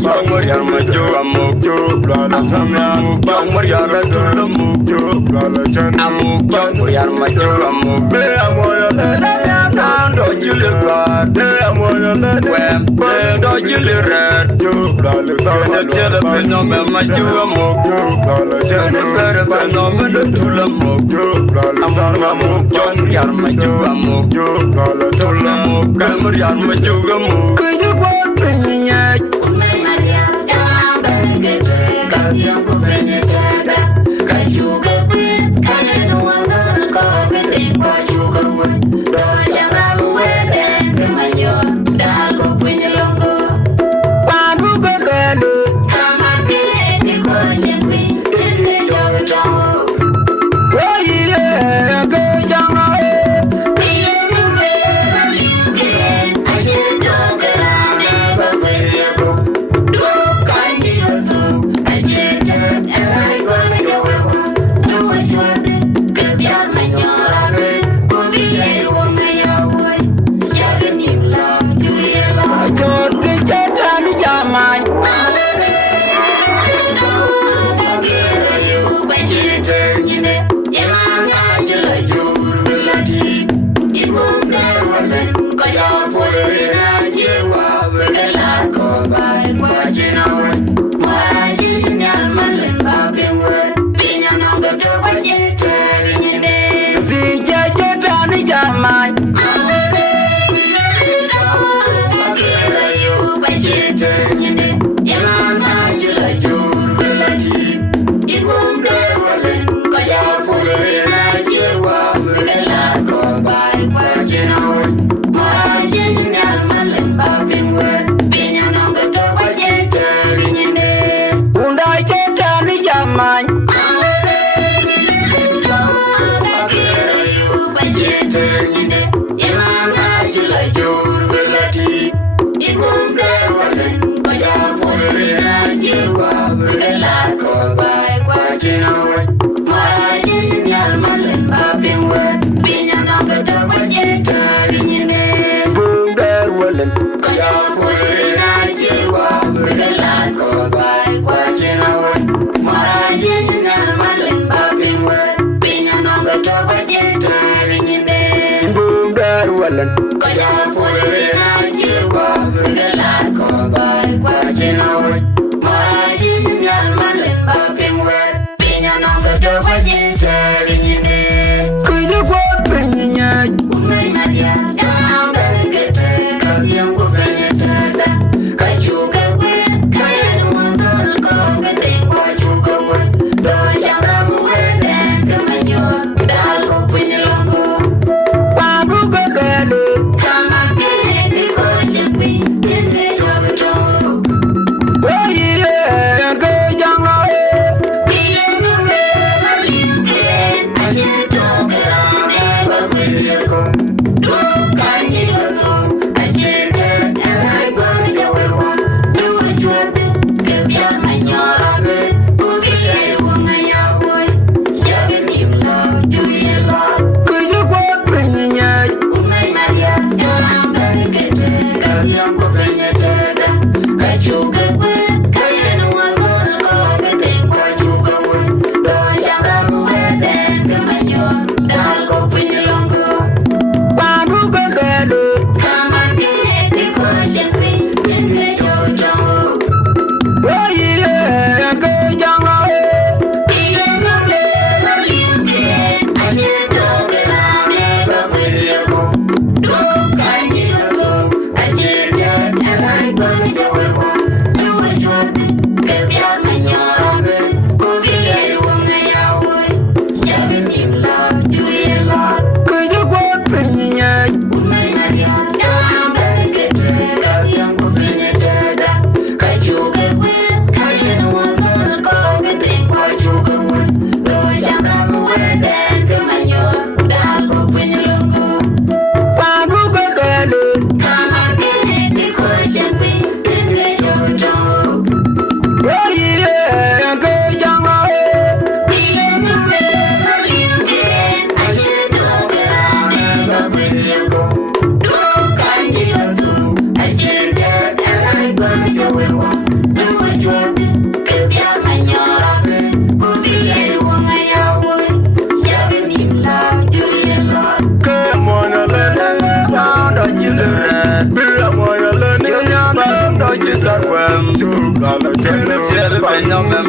young Mariam, my joke, I'm okay, brother. Young Mariam, I told them, okay, brother. I'm okay, Mariam, my joke, I'm okay. I'm okay, don't you live right? I'm okay, don't you live right? You, brother, I'm okay, the phenomenon, my joke, I'm okay, brother. Turn it better, phenomenon, to the moke, brother. I'm okay, Mariam, my joke, I'm okay, brother. Told them, okay, Mariam, my joke, I'm okay. Could you want me yet?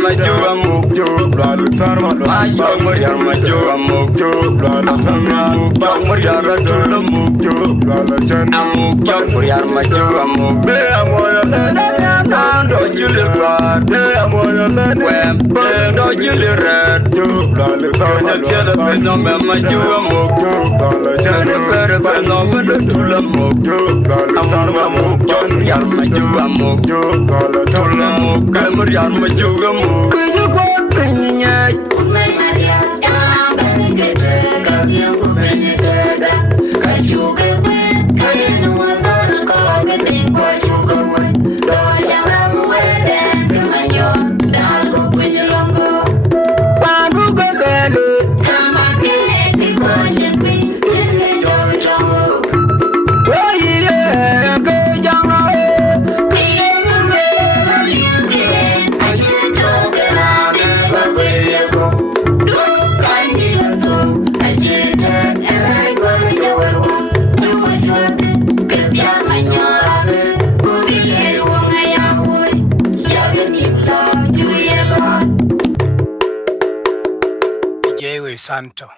Majuga Mukjo, Blal Tarma, Mayor Majuga Mukjo, Blal Tamia, Mariara Tula Mukjo, Blal Chan, Amukja, Majuga Mukbe, Amoya, Nando Julia, Amoya, Wempo, Julia Red, Blal Tarma, Telephone, Majuga Mukjo, Blal Chan, Telephone, Tula Mukjo, Blal Tarma Mukjo, Majuga Mukjo, Blal Tula Mukjo, Mariara Majuga Mukjo. Santo.